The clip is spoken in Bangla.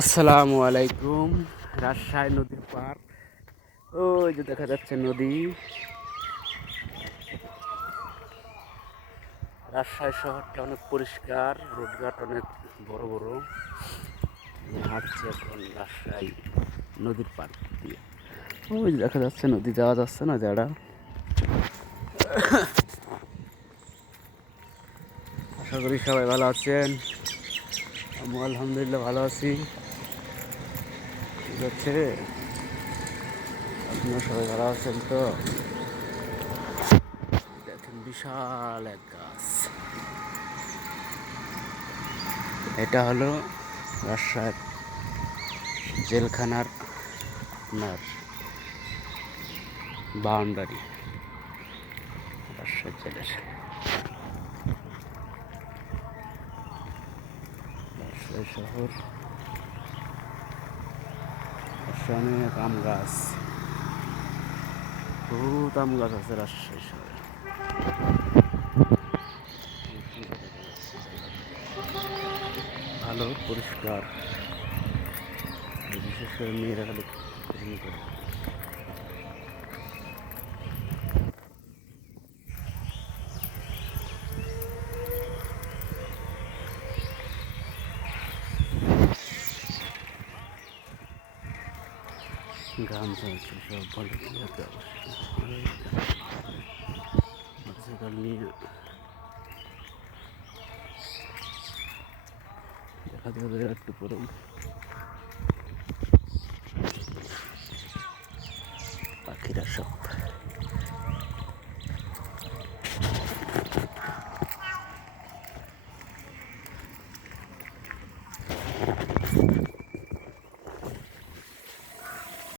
আসসালামু আলাইকুম। রাজশাহী নদীর পার, ওই যে দেখা যাচ্ছে নদী। রাজশাহী শহরটা অনেক পরিষ্কার, রোডঘাট অনেক বড় বড়। আমি হাঁটছি এখন রাজশাহী নদীর পার দিয়ে। ওই যে দেখা যাচ্ছে নদী, যাওয়া যাচ্ছে না যারা। আশা করি সবাই ভালো আছেন। আমি আলহামদুলিল্লাহ ভালো আছি। ঠিক আছে, আপনারা সবাই ভালো আছেন তো? দেখেন বিশাল এক গাছ। এটা হলো রাজশাহীর জেলখানার আপনার বাউন্ডারি, রাজশাহী জেলের। রাজশাহী শহর, রাজশাহী অনেক আম গাছ, বহুত আম গাছ আছে রাজশাহী শহরে। ভালো পরিষ্কার, বিশেষ করে মেয়েরা খালি পছন্দ করে। গান চলছে সব, ভালো মোটরসাইকেল নিয়ে দেখা যাবে একটু পরে। পাখিরা সব